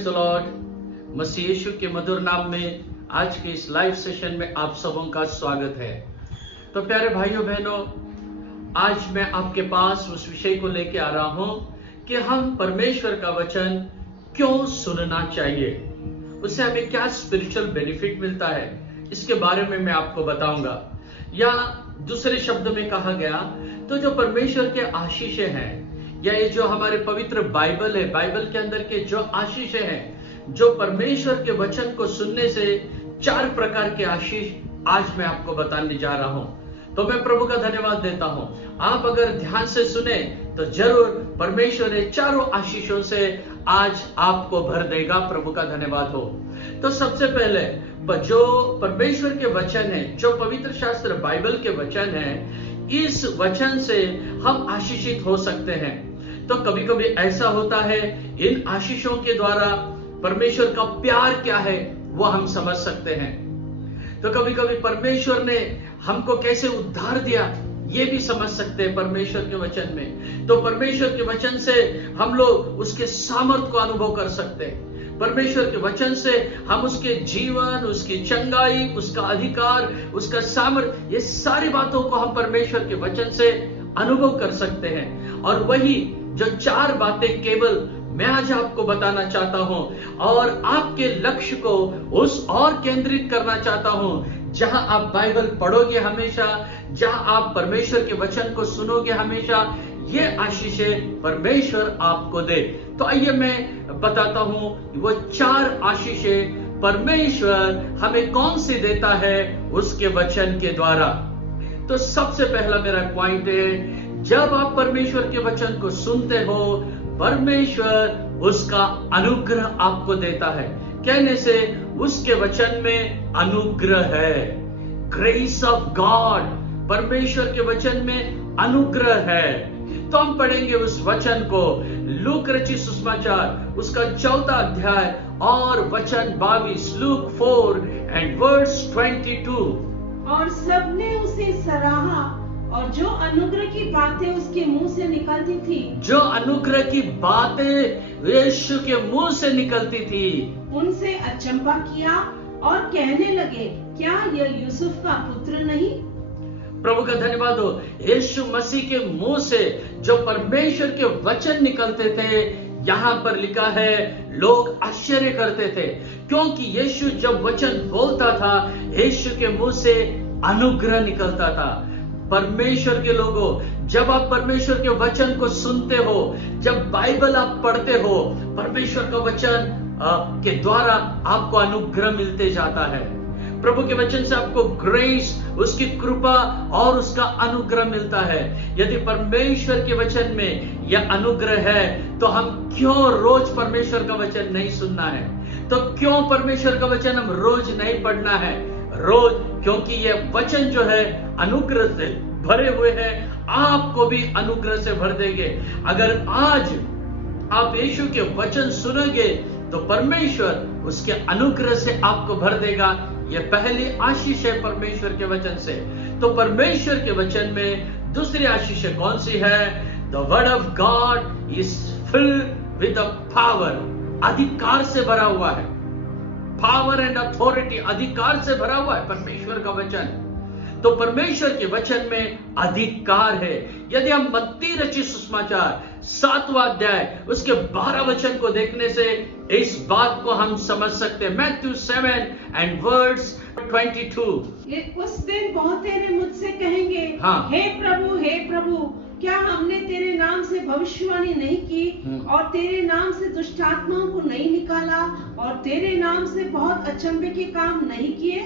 Praise the lord. मसीह यीशु के मधुर नाम में आज के इस लाइव सेशन में आप सबों का स्वागत है। तो प्यारे भाइयों बहनों, आज मैं आपके पास उस विषय को लेकर आ रहा हूं कि हम परमेश्वर का वचन क्यों सुनना चाहिए, उससे हमें क्या स्पिरिचुअल बेनिफिट मिलता है, इसके बारे में मैं आपको बताऊंगा। या दूसरे शब्द में कहा गया तो जो परमेश्वर के आशीषें हैं, या ये जो हमारे पवित्र बाइबल है, बाइबल के अंदर के जो आशीषें हैं, जो परमेश्वर के वचन को सुनने से 4 प्रकार के आशीष आज मैं आपको बताने जा रहा हूं। तो मैं प्रभु का धन्यवाद देता हूं। आप अगर ध्यान से सुने तो जरूर परमेश्वर ने 4 आशीषों से आज आपको भर देगा। प्रभु का धन्यवाद हो। तो सबसे पहले जो परमेश्वर के वचन है, जो पवित्र शास्त्र बाइबल के वचन है, इस वचन से हम आशीषित हो सकते हैं। तो कभी कभी ऐसा होता है, इन आशीषों के द्वारा परमेश्वर का प्यार क्या है वो हम समझ सकते हैं। तो कभी कभी परमेश्वर ने हमको कैसे उद्धार दिया ये भी समझ सकते हैं परमेश्वर के वचन में। तो परमेश्वर के वचन से हम लोग उसके सामर्थ को अनुभव कर सकते हैं। परमेश्वर के वचन से हम उसके जीवन, उसकी चंगाई, उसका अधिकार, उसका सामर्थ, ये सारी बातों को हम परमेश्वर के वचन से अनुभव कर सकते हैं। और वही जो 4 बातें केवल मैं आज आपको बताना चाहता हूं और आपके लक्ष्य को उस और केंद्रित करना चाहता हूं, जहां आप बाइबल पढ़ोगे हमेशा, जहां आप परमेश्वर के वचन को सुनोगे हमेशा, ये आशीषें परमेश्वर आपको दे। तो आइए मैं बताता हूं वो 4 आशीषें परमेश्वर हमें कौन सी देता है उसके वचन के द्वारा। तो सबसे पहला मेरा पॉइंट है, जब आप परमेश्वर के वचन को सुनते हो, परमेश्वर उसका अनुग्रह आपको देता है। कहने से उसके वचन में अनुग्रह है, ग्रेस ऑफ गॉड। परमेश्वर के वचन में अनुग्रह है। तो हम पढ़ेंगे उस वचन को, लूक रचित सुसमाचार उसका 4 अध्याय और वचन 22, लूक 4 एंड वर्स 22। और सबने उसे सराहा, और जो अनुग्रह की बातें उसके मुंह से निकलती थी, जो अनुग्रह की बातें यीशु के मुंह से निकलती थी, उनसे अचंभा किया और कहने लगे, क्या यह यूसुफ का पुत्र नहीं? प्रभु का धन्यवाद हो। यीशु मसीह के मुंह से जो परमेश्वर के वचन निकलते थे, यहां पर लिखा है लोग आश्चर्य करते थे, क्योंकि यीशु जब वचन बोलता था, यीशु के मुंह से अनुग्रह निकलता था। परमेश्वर के लोगों, जब आप परमेश्वर के वचन को सुनते हो, जब बाइबल आप पढ़ते हो, परमेश्वर का वचन के द्वारा आपको अनुग्रह मिलते जाता है। प्रभु के वचन से आपको ग्रेस, उसकी कृपा और उसका अनुग्रह मिलता है। यदि परमेश्वर के वचन में यह अनुग्रह है, तो हम क्यों रोज परमेश्वर का वचन नहीं सुनना है? तो क्यों परमेश्वर का वचन हम रोज नहीं पढ़ना है? रोज, क्योंकि यह वचन जो है अनुग्रह से भरे हुए हैं, आपको भी अनुग्रह से भर देंगे। अगर आज आप यीशु के वचन सुनोगे तो परमेश्वर उसके अनुग्रह से आपको भर देगा। यह पहली आशीष है परमेश्वर के वचन से। तो परमेश्वर के वचन में दूसरी आशीष कौन सी है? The word of God is filled with power. अधिकार से भरा हुआ है। पावर एंड अथॉरिटी, अधिकार से भरा हुआ है परमेश्वर का वचन। तो परमेश्वर के वचन में अधिकार है। यदि हम मत्ती रचित सुसमाचार 7वां अध्याय उसके 12 वचन को देखने से इस बात को हम समझ सकते हैं। Matthew 7 and verse 22। उस दिन बहुतेरे मुझसे कहेंगे, हाँ। हे प्रभु, क्या हमने तेरे नाम से भविष्यवाणी नहीं की, और तेरे नाम से दुष्टात्माओं को नहीं निकाला, और तेरे नाम से बहुत अचंभे के काम नहीं किए?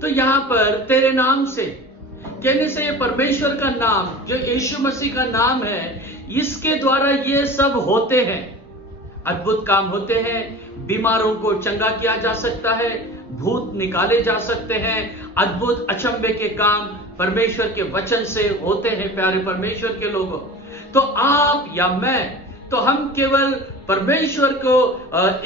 तो यहाँ पर तेरे नाम से कहने से, ये परमेश्वर का नाम जो यीशु मसीह का नाम है, इसके द्वारा ये सब होते हैं। अद्भुत काम होते हैं, बीमारों को चंगा किया जा सकता है, भूत निकाले जा सकते हैं, अद्भुत अचंभे के काम परमेश्वर के वचन से होते हैं। प्यारे परमेश्वर के लोगों, तो आप या मैं, तो हम केवल परमेश्वर को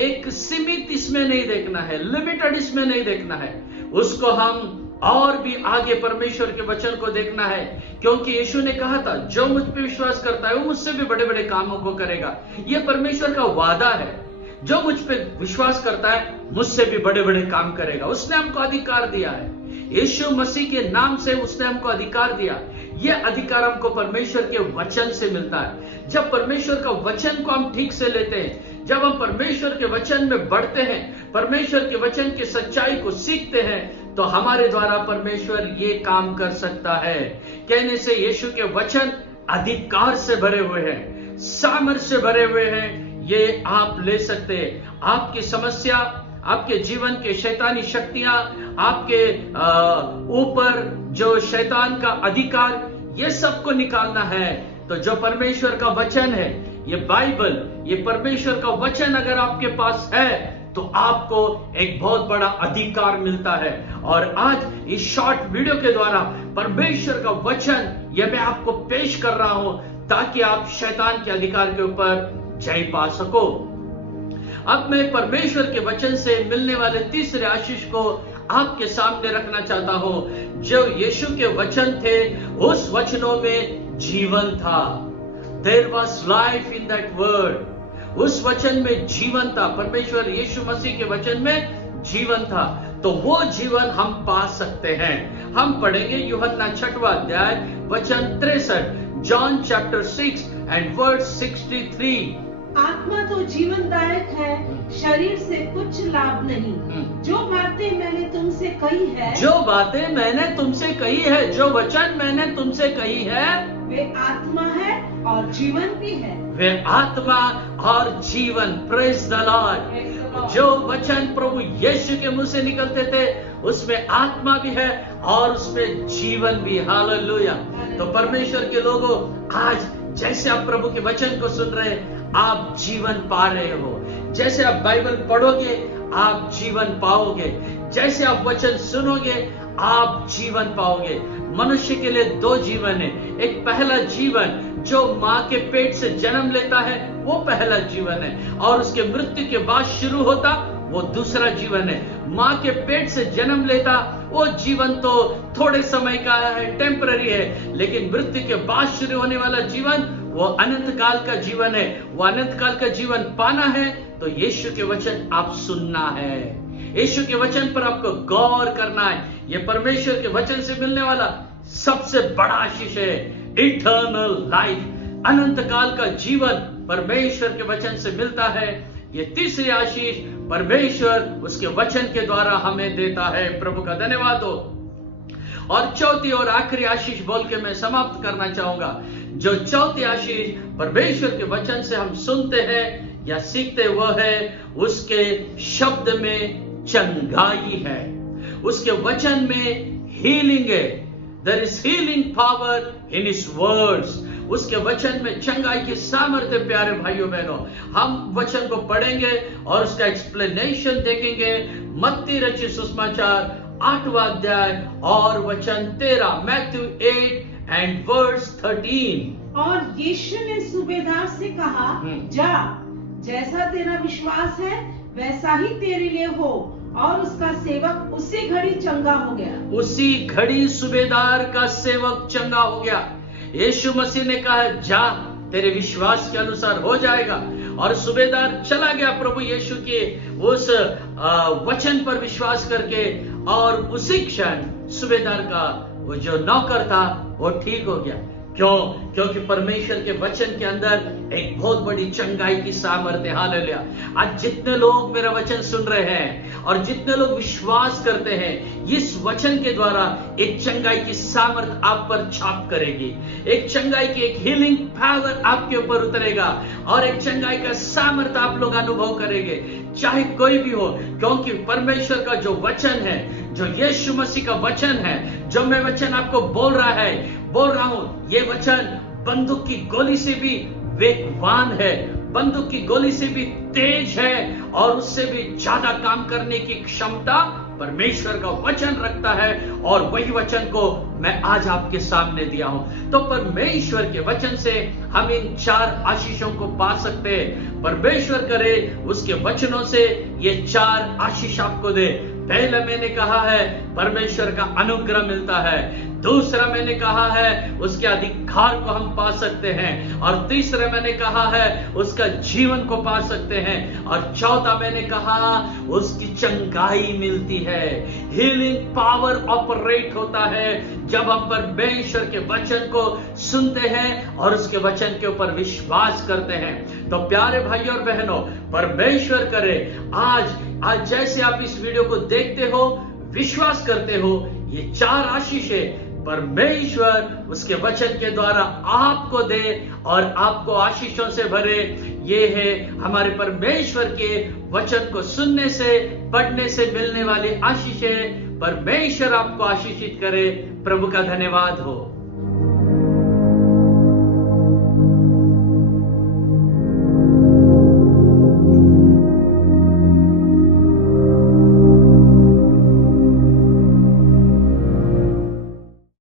एक सीमित इसमें नहीं देखना है, लिमिटेड इसमें नहीं देखना है, उसको हम और भी आगे परमेश्वर के वचन को देखना है। क्योंकि यीशु ने कहा था, जो मुझ पे विश्वास करता है वो मुझसे भी बड़े बड़े कामों को करेगा। यह परमेश्वर का वादा है। जो मुझ पे विश्वास करता है मुझसे भी बड़े बड़े काम करेगा। उसने हमको अधिकार दिया है, यीशु मसीह के नाम से उसने हमको अधिकार दिया। यह अधिकार हमको परमेश्वर के वचन से मिलता है। जब परमेश्वर का वचन को हम ठीक से लेते हैं, जब हम परमेश्वर के वचन में बढ़ते हैं, परमेश्वर के वचन की सच्चाई को सीखते हैं, तो हमारे द्वारा परमेश्वर ये काम कर सकता है। कहने से यीशु के वचन अधिकार से भरे हुए हैं, सामर्थ्य से भरे हुए हैं। ये आप ले सकते हैं। आपकी समस्या, आपके जीवन के शैतानी शक्तियां, आपके ऊपर जो शैतान का अधिकार, ये सबको निकालना है तो जो परमेश्वर का वचन है, ये बाइबल, ये परमेश्वर का वचन अगर आपके पास है तो आपको एक बहुत बड़ा अधिकार मिलता है। और आज इस शॉर्ट वीडियो के द्वारा परमेश्वर का वचन ये मैं आपको पेश कर रहा हूं ताकि आप शैतान के अधिकार के ऊपर जय पा सको। अब मैं परमेश्वर के वचन से मिलने वाले तीसरे आशीष को आपके सामने रखना चाहता हूं। जो यीशु के वचन थे, उस वचनों में जीवन था। There was life in that word. उस वचन में जीवन था। परमेश्वर यीशु मसीह के वचन में जीवन था, तो वो जीवन हम पा सकते हैं। हम पढ़ेंगे यूहन्ना 6वां अध्याय वचन 63, जॉन चैप्टर 6 एंड वर्स 63। आत्मा तो जीवनदायक है, शरीर से कुछ लाभ नहीं। जो बातें मैंने तुमसे कही है, जो बातें मैंने तुमसे कही है, जो वचन मैंने तुमसे कही है, वे आत्मा है और जीवन भी है। वे आत्मा और जीवन। Praise the Lord. जो वचन प्रभु यीशु के मुंह से निकलते थे, उसमें आत्मा भी है और उसमें जीवन भी। हालेलुया। तो परमेश्वर के लोगों, आज जैसे आप प्रभु के वचन को सुन रहे हैं, आप जीवन पा रहे हो। जैसे आप बाइबल पढ़ोगे, आप जीवन पाओगे। जैसे आप वचन सुनोगे, आप जीवन पाओगे। मनुष्य के लिए दो जीवन है। एक पहला जीवन जो मां के पेट से जन्म लेता है, वो पहला जीवन है, और उसके मृत्यु के बाद शुरू होता वो दूसरा जीवन है। मां के पेट से जन्म लेता वो जीवन तो थोड़े समय का है, टेम्पररी है, लेकिन मृत्यु के बाद शुरू होने वाला जीवन वो अनंत काल का जीवन है। वो अनंत काल का जीवन पाना है तो यीशु के वचन आप सुनना है, यीशु के वचन पर आपको गौर करना है। ये परमेश्वर के वचन से मिलने वाला सबसे बड़ा आशीष है, इटर्नल लाइफ, अनंत काल का जीवन परमेश्वर के वचन से मिलता है। ये तीसरी आशीष परमेश्वर उसके वचन के द्वारा हमें देता है। प्रभु का धन्यवाद हो। और चौथी और आखिरी आशीष बोल के मैं समाप्त करना चाहूंगा। जो चौथी आशीष परमेश्वर के वचन से हम सुनते हैं या सीखते हुए है, उसके शब्द में चंगाई है, उसके वचन में हीलिंग है। There is healing power in his words. उसके वचन में चंगाई की सामर्थ्य। प्यारे भाइयों बहनों, हम वचन को पढ़ेंगे और उसका एक्सप्लेनेशन देखेंगे। मत्ती रचित सुसमाचार 8वां अध्याय और वचन 13, मैथ्यू 8 एंड वर्स 13। और यीशु ने सूबेदार से कहा, जा, जैसा तेरा विश्वास है वैसा ही तेरे लिए हो। और उसका सेवक उसी घड़ी चंगा हो गया। उसी घड़ी सूबेदार का सेवक चंगा हो गया। यीशु मसीह ने कहा, जा, तेरे विश्वास के अनुसार हो जाएगा। और सूबेदार चला गया प्रभु यीशु के उस वचन पर विश्वास करके, और उसी क्षण सूबेदार का वो जो नौकर था वो ठीक हो गया। क्यों? क्योंकि परमेश्वर के वचन के अंदर एक बहुत बड़ी चंगाई की सामर्थ्य। हालेलुया। आज जितने लोग मेरा वचन सुन रहे हैं और जितने लोग विश्वास करते हैं, इस वचन के द्वारा एक चंगाई की सामर्थ्य आप पर छाप करेगी। एक चंगाई की, एक हीलिंग पावर आपके ऊपर उतरेगा और एक चंगाई का सामर्थ्य आप लोग अनुभव करेंगे, चाहे कोई भी हो। क्योंकि परमेश्वर का जो वचन है, जो यीशु मसीह का वचन है, जो मैं वचन आपको बोल रहा हूं, ये वचन बंदूक की गोली से भी वेगवान है, बंदूक की गोली से भी तेज है, और उससे भी ज्यादा काम करने की क्षमता परमेश्वर का वचन रखता है। और वही वचन को मैं आज आपके सामने दिया हूं। तो परमेश्वर के वचन से हम इन 4 आशीषों को पा सकते हैं। परमेश्वर करे उसके वचनों से ये 4 आशीष आपको दे। पहला मैंने कहा है परमेश्वर का अनुग्रह मिलता है, दूसरा मैंने कहा है उसके अधिकार को हम पा सकते हैं, और तीसरा मैंने कहा है उसका जीवन को पा सकते हैं, और चौथा मैंने कहा उसकी चंगाई मिलती है। हीलिंग पावर ऑपरेट होता है जब हम परमेश्वर के वचन को सुनते हैं और उसके वचन के ऊपर विश्वास करते हैं। तो प्यारे भाइयों और बहनों, परमेश्वर करे आज जैसे आप इस वीडियो को देखते हो, विश्वास करते हो, ये 4 आशीषें परमेश्वर उसके वचन के द्वारा आपको दे और आपको आशीषों से भरे। ये है हमारे परमेश्वर के वचन को सुनने से, पढ़ने से मिलने वाली आशीषें। परमेश्वर आपको आशीषित करे। प्रभु का धन्यवाद हो।